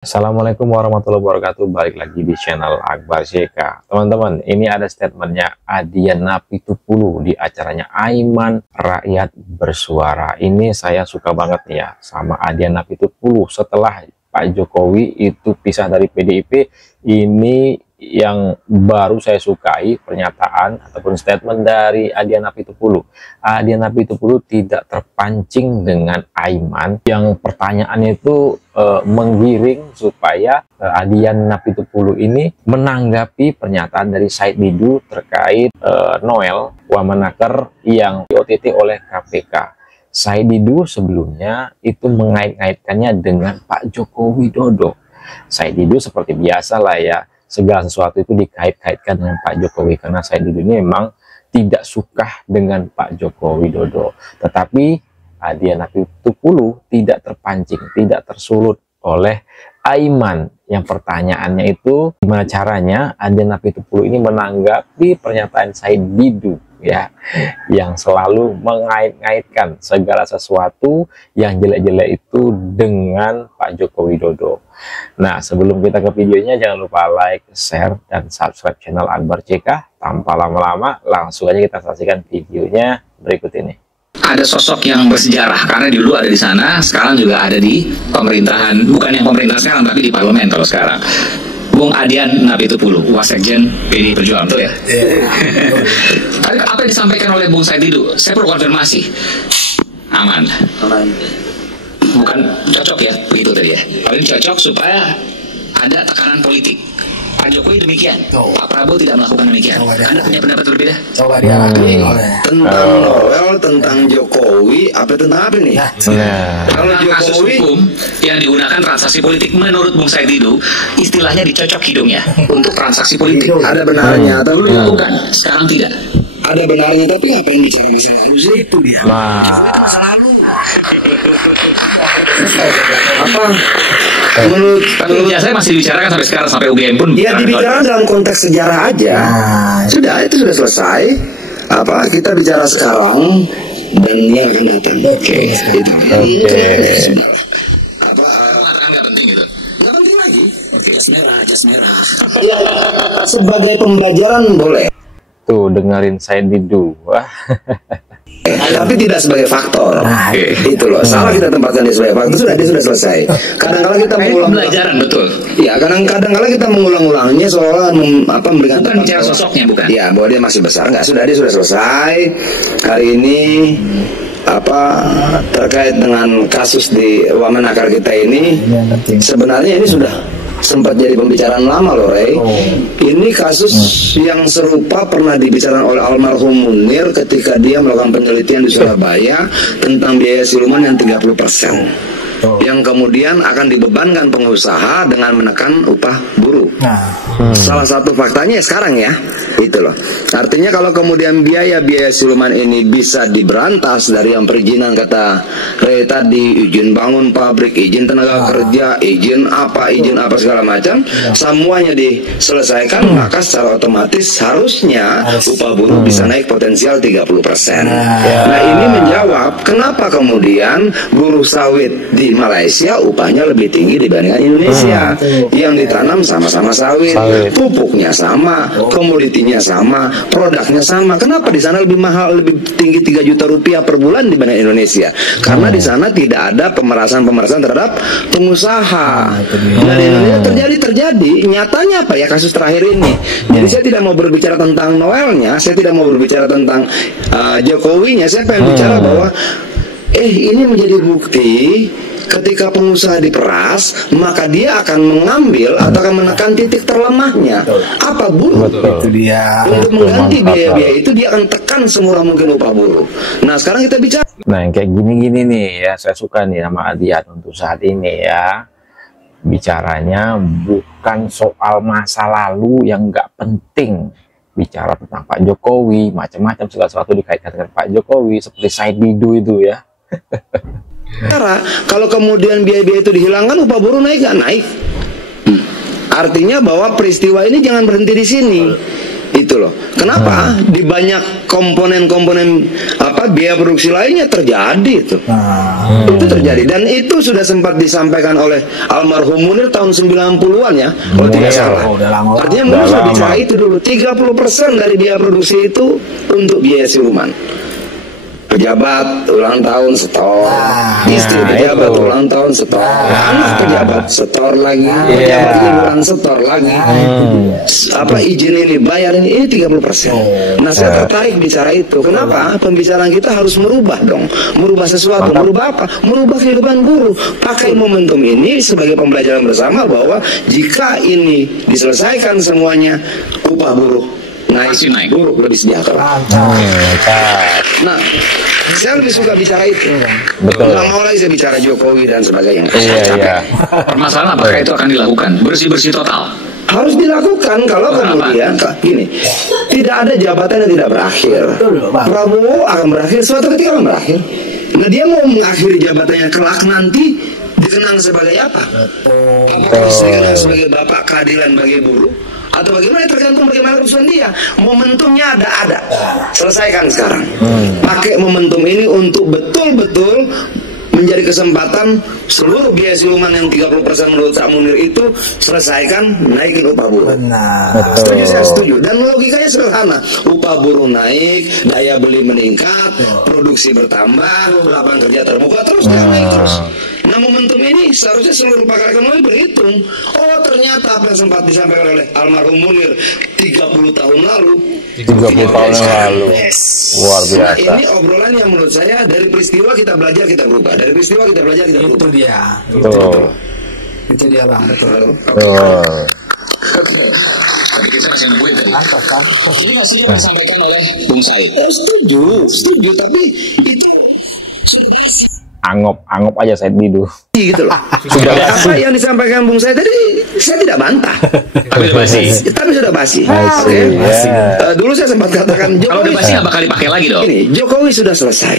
Assalamualaikum warahmatullahi wabarakatuh. Balik lagi di channel Akbar JK. Teman-teman, ini ada statementnya Adian Napitupulu di acaranya Aiman Rakyat Bersuara. Ini saya suka banget nih ya sama Adian Napitupulu. Setelah Pak Jokowi itu pisah dari PDIP, ini yang baru saya sukai pernyataan ataupun statement dari Adian Napitupulu. Adian Napitupulu tidak terpancing dengan Aiman yang pertanyaannya itu menggiring supaya Adian Napitupulu ini menanggapi pernyataan dari Said Didu terkait Noel Wamanaker yang di OTT oleh KPK. Said Didu sebelumnya itu mengait-ngaitkannya dengan Pak Joko Widodo. Said Didu seperti biasa lah ya, segala sesuatu itu dikait-kaitkan dengan Pak Jokowi karena Said Didu ini memang tidak suka dengan Pak Joko Widodo. Tetapi Adian Napitupulu tidak terpancing, tidak tersulut oleh Aiman yang pertanyaannya itu gimana caranya Adian Napitupulu ini menanggapi pernyataan Said Didu ya, yang selalu mengait-ngaitkan segala sesuatu yang jelek-jelek itu dengan Pak Joko Widodo. Nah, sebelum kita ke videonya, jangan lupa like, share, dan subscribe channel Akbar JK. Tanpa lama-lama, langsung aja kita saksikan videonya berikut ini. Ada sosok yang bersejarah, karena dulu ada di sana, sekarang juga ada di pemerintahan, bukan yang pemerintahan sekarang, tapi di parlemen kalau sekarang. Bung Adian Napitupulu, Wasekjen PDI Perjuangan, betul ya? Tadi apa yang disampaikan oleh Bung Said Didu, saya perlu konfirmasi. Aman. Bukan cocok ya, begitu tadi ya. Paling cocok supaya ada tekanan politik. Pak Jokowi demikian, Pak Prabowo tidak melakukan demikian. Anda punya pendapat berbeda? Coba dialami tentang Noel, tentang Jokowi, apa tentang apa nih? Kalau kasus hukum yang digunakan transaksi politik menurut Bung Said Didu, istilahnya dicocok hidungnya untuk transaksi politik. Ada benarnya atau bukan? Sekarang tidak. ada benarnya, tapi apa yang bicara masa lalu sih itu dia. Masa lalu. Apa? Menurut saya masih dibicarakan sampai sekarang, sampai UGM pun. Ya dibicarakan dalam konteks sejarah aja. Sudah, itu sudah selesai. Apa kita bicara sekarang dan yang akan datang. Oke, itu. Apa? Nggak penting itu. Nggak penting lagi. Oke, jas merah. Sebagai pembelajaran boleh. Tuh, dengerin Said Didu. Wah. Tapi tidak sebagai faktor. Itu loh, salah kita tempatkan dia sebagai faktor. Dia sudah selesai. Kadang-kala kita mengulang pembelajaran, betul. Ya, kadang-kala kita mengulang-ulangnya seolah memberikan bukan bicara sosoknya, bukan. Ya, bahwa dia masih besar. Enggak, dia sudah selesai. Hari ini terkait dengan kasus di Wamanaker kita ini, sebenarnya ini sudah sempat jadi pembicaraan lama loh, Rey. Ini kasus yang serupa pernah dibicarakan oleh almarhum Munir ketika dia melakukan penelitian di Surabaya tentang biaya siluman yang 30%. Yang kemudian akan dibebankan pengusaha dengan menekan upah buruh. Salah satu faktanya sekarang ya, itu loh. Artinya kalau kemudian biaya siluman ini bisa diberantas dari yang perizinan kata Ray tadi, izin bangun pabrik, izin tenaga kerja, izin apa segala macam, semuanya diselesaikan, maka secara otomatis harusnya upah buruh bisa naik potensial 30%. Nah, ini menjawab kenapa kemudian buruh sawit di Malaysia upahnya lebih tinggi dibandingkan Indonesia. Yang ditanam sama-sama sawit, pupuknya sama, komoditinya sama, produknya sama. Kenapa di sana lebih mahal, lebih tinggi 3 juta rupiah per bulan dibanding Indonesia? Karena di sana tidak ada pemerasan terhadap pengusaha. Dan di Indonesia terjadi. Nyatanya apa ya kasus terakhir ini? Jadi saya tidak mau berbicara tentang Noelnya, saya tidak mau berbicara tentang Jokowinya. Saya pengen bicara bahwa ini menjadi bukti. Ketika pengusaha diperas, maka dia akan mengambil atau akan menekan titik terlemahnya. Apa buruh? Itu dia. Untuk mengganti biaya-biaya itu dia akan tekan semurah mungkin upah buruh. Nah, sekarang kita bicara. Nah, yang kayak gini-gini nih ya, saya suka nih sama Adian untuk saat ini ya. Bicaranya bukan soal masa lalu yang nggak penting. Bicara tentang Pak Jokowi, macam-macam segala sesuatu dikaitkan dengan Pak Jokowi, seperti Said Didu itu ya. Kalau kemudian biaya-biaya itu dihilangkan, upah buruh naik nggak naik? Artinya bahwa peristiwa ini jangan berhenti di sini. Itu gitu loh. Kenapa? Di banyak komponen-komponen biaya produksi lainnya terjadi itu. Itu terjadi, dan itu sudah sempat disampaikan oleh almarhum Munir tahun 90-an ya, kalau tidak salah. Artinya Munir sudah bicara itu dulu, 30% dari biaya produksi itu untuk biaya siluman. Pejabat ulang tahun setor, istri pejabat ulang tahun setor, anak pejabat setor lagi, pejabat liburan setor lagi, izin ini, bayar ini 30%. Nah, saya tertarik bicara itu. Kenapa? Pembicaraan kita harus merubah dong, merubah sesuatu. Merubah apa? Merubah kehidupan buruh. Pakai momentum ini sebagai pembelajaran bersama bahwa jika ini diselesaikan semuanya, upah buruh naik, buruh lebih sejahtera. Nah, saya lebih suka bicara itu. Betul. Nggak mau lagi saya bicara Jokowi dan sebagainya. Iya. Permasalahan apakah itu akan dilakukan? Bersih-bersih total. Harus dilakukan. Kalau kemudian gini, tidak ada jabatan yang tidak berakhir. Prabowo akan berakhir, suatu ketika akan berakhir. Nah, dia mau mengakhiri jabatannya kelak nanti dikenang sebagai apa? Apakah dikenang sebagai bapak keadilan bagi buruh? Atau bagaimana, tergantung bagaimana keputusan dia. Momentumnya ada. Selesaikan sekarang. Pakai momentum ini untuk betul-betul menjadi kesempatan seluruh biaya siluman yang 30% menurut Pak Munir itu selesaikan, naikin upah buruh. Setuju, saya setuju. Dan logikanya sederhana. Upah buruh naik, daya beli meningkat, produksi bertambah, lapangan kerja terbuka, terus naik terus. Nah, momentum ini seharusnya seluruh pakar ekonomi berhitung. Oh, ternyata apa yang sempat disampaikan oleh almarhum Munir 30 tahun lalu. 30 tahun yang lalu. Luar biasa. Nah, ini obrolan yang menurut saya dari peristiwa kita belajar, kita berubah. Dari peristiwa kita belajar, kita berubah. Itu dia. Itu dia Bang, betul. Tapi kita masih nungguin tadi. Ini masih disampaikan oleh Bung Said. Setuju, tapi itu Angop aja saya Didu. gitu loh. Apa yang disampaikan Bung Said tadi, saya tidak bantah. Tapi sudah basi. Dulu saya sempat katakan kalau udah basi nggak bakal dipakai lagi dong. Ini Jokowi sudah selesai.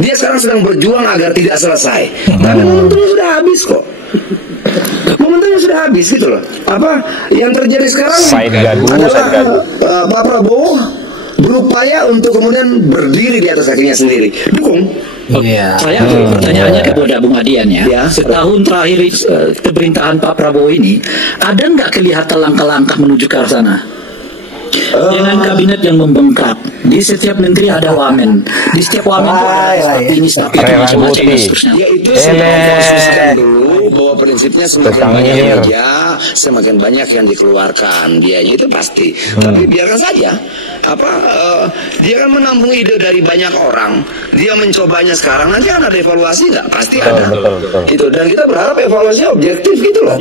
Dia sekarang sedang berjuang agar tidak selesai. Tapi momentumnya sudah habis kok. Momentumnya sudah habis gitu loh. Apa yang terjadi sekarang adalah Pak Prabowo berupaya untuk kemudian berdiri di atas kakinya sendiri. Dukung. Saya pertanyaannya kepada Bung Adian ya. Setahun terakhir pemerintahan Pak Prabowo ini, ada nggak kelihatan langkah-langkah menuju ke arah sana? Dengan kabinet yang membengkak, di setiap menteri ada wamen, di setiap wamen itu ada seperti ini, seperti itu, macam-macam dan seterusnya. Ya itu sudah konsisten dulu bahwa prinsipnya semakin banyak media, semakin banyak yang dikeluarkan, dianya itu pasti. Tapi biarkan saja. Dia kan menampung ide dari banyak orang. Dia mencobanya sekarang, nanti kan ada evaluasi nggak? Pasti ada. Gitu. Dan kita berharap evaluasinya objektif gitu loh.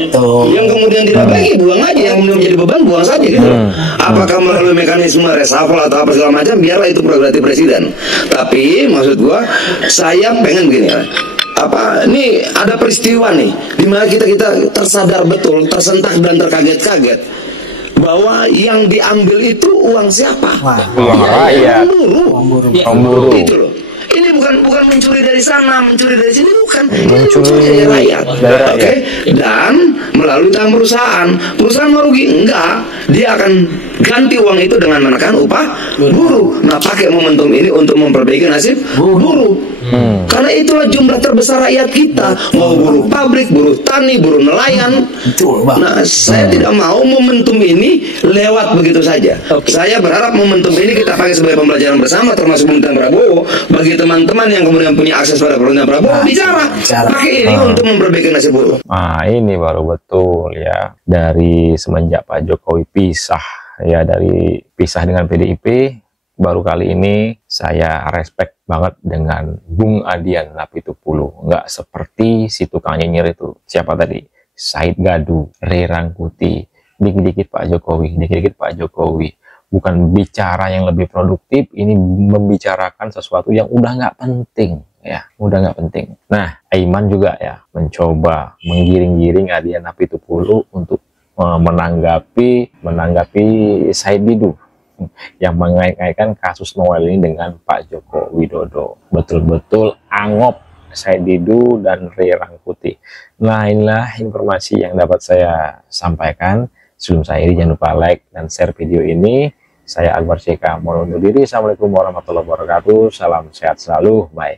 Yang kemudian tidak baik buang aja, yang kemudian menjadi beban buang saja gitu. Apakah melalui mekanisme reshuffle atau apa segala macam, biarlah itu prerogatif presiden. Tapi maksud gua, saya pengen begini ya. Ini ada peristiwa nih di mana kita tersadar betul, tersentak dan terkaget-kaget bahwa yang diambil itu uang siapa? Uang rakyat. Uang buruh. Itu loh. Ini bukan mencuri dari sana, mencuri dari sini, bukan. Mencuri dari rakyat. Oke. Dan melalui tangan perusahaan. Perusahaan mau rugi? Enggak. Dia akan ganti uang itu dengan menekan upah buruh. Nah, pakai momentum ini untuk memperbaiki nasib buruh. Karena itulah jumlah terbesar rakyat kita, mau buruh pabrik, buruh tani, buruh nelayan. Nah, saya tidak mau momentum ini lewat begitu saja. Saya berharap momentum ini kita pakai sebagai pembelajaran bersama, termasuk pemerintahan Prabowo. Bagi teman-teman yang kemudian punya akses pada pemerintahan Prabowo, bicara pakai ini untuk memperbaiki nasib buruh. Ini baru betul ya, dari semenjak Pak Jokowi pisah dengan PDIP. Baru kali ini saya respect banget dengan Bung Adian Napitupulu. Nggak seperti si tukang nyinyir itu. Siapa tadi? Said Gadu, Ray Rangkuti. Dikit-dikit Pak Jokowi, dikit-dikit Pak Jokowi. Bukan bicara yang lebih produktif, ini membicarakan sesuatu yang udah nggak penting. Ya, udah nggak penting. Nah, Aiman juga ya mencoba menggiring-giring Adian Napitupulu untuk menanggapi Said Didu yang mengait-ngaitkan kasus Noel ini dengan Pak Joko Widodo. Betul-betul angop Said Didu dan Ray Rangkuti. Nah, inilah informasi yang dapat saya sampaikan. Sebelum saya jangan lupa like dan share video ini. Saya Akbar Syeka, mohon undur diri. Assalamualaikum warahmatullahi wabarakatuh. Salam sehat selalu. Bye.